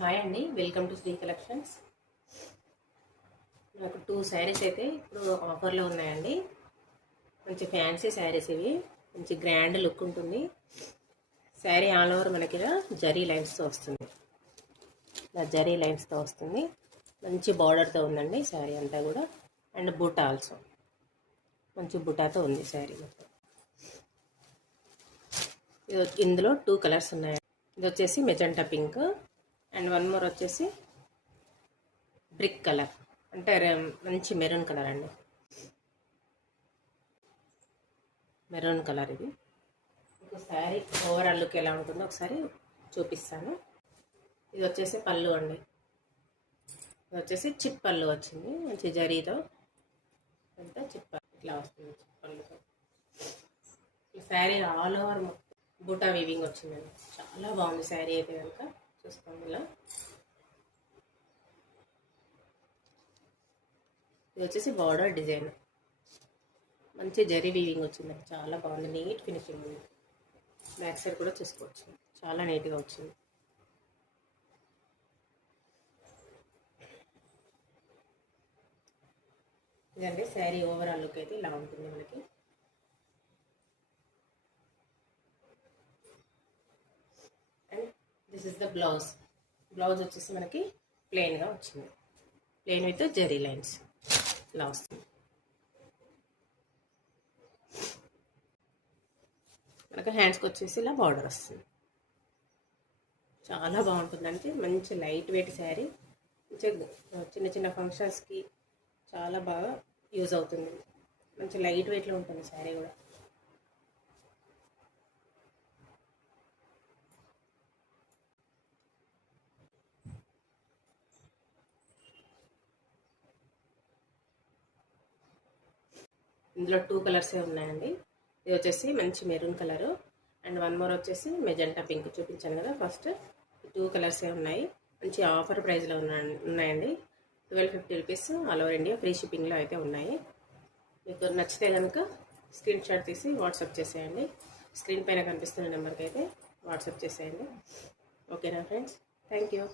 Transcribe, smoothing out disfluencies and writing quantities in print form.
Hi అండి, welcome to Shri collections. నాకు 2 శారీస్ అయితే ఇప్పుడు ఆఫర్లో ఉన్నాయండి. మంచి ఫ్యాన్సీ శారీస్ ఇవి. మంచి గ్రాండ్ లుక్ ఉంటుంది. శారీ ఆల్ ఓవర్ మనకి ఇలా జరీ లైన్స్తో వస్తుంది. ఇలా జరీ లైన్స్తో వస్తుంది. మంచి బార్డర్తో ఉందండి శారీ అంతా కూడా. అండ్ బుట్ట ఆల్సో మంచి బుటాతో ఉంది శారీ మొత్తం. ఇందులో 2 కలర్స్ ఉన్నాయి. ఇది వచ్చేసి magenta pink and one more వచ్చేసి బ్రిక్ కలర్, అంటే మంచి మెరూన్ కలర్ అండి. మెరూన్ కలర్ ఇది. మీకు శారీ ఓవరాల్ లుక్ ఎలా ఉంటుందో ఒకసారి చూపిస్తాను. ఇది వచ్చేసి పళ్ళు అండి. ఇది వచ్చేసి చిప్ పళ్ళు వచ్చింది, మంచి జరీతో అంతా చిప్ ఇట్లా వస్తుంది. చిప్ పళ్ళుతో ఈ శారీ ఆల్ ఓవర్ బూటా వీవింగ్ వచ్చిందండి. చాలా బాగుంది శారీ అయితే కనుక చూసుకోండి. ఇలా ఇది వచ్చేసి బార్డర్ డిజైన్, మంచి జరీ వీవింగ్ వచ్చింది. చాలా బాగుంది, నీట్ ఫినిషింగ్ ఉంది. బ్యాక్ సైడ్ కూడా చూసుకోవచ్చు, చాలా నీట్గా వచ్చింది. ఇదండి శారీ ఓవరాల్ లుక్ అయితే ఇలా ఉంటుంది మనకి. And this is the blouse. Blouse వచ్చేసి మనకి ప్లెయిన్గా వచ్చింది. ప్లెయిన్ విత్ జరీ లైన్స్ ఇలా వస్తుంది. మనకు హ్యాండ్స్కి వచ్చేసి ఇలా బార్డర్ వస్తుంది. చాలా బాగుంటుందంటే మంచి లైట్ వెయిట్ శారీ. చిన్న చిన్న ఫంక్షన్స్కి చాలా బాగా యూజ్ అవుతుంది. మంచి లైట్ వెయిట్లో ఉంటుంది శారీ కూడా. ఇందులో 2 కలర్సే ఉన్నాయండి. ఇది వచ్చేసి మంచి maroon colour and one more వచ్చేసి మెజెంటా పింక్ చూపించాను కదా ఫస్ట్. 2 కలర్సే ఉన్నాయి. మంచి ఆఫర్ ప్రైస్లో ఉన్నాయండి. 1250 rupees all over India free షిప్పింగ్లో అయితే ఉన్నాయి. మీకు నచ్చితే కనుక స్క్రీన్ షాట్ తీసి వాట్సాప్ చేసేయండి. స్క్రీన్ పైన కనిపిస్తున్న నెంబర్కి అయితే వాట్సాప్ చేసేయండి. ఓకేనా ఫ్రెండ్స్, థ్యాంక్ యూ.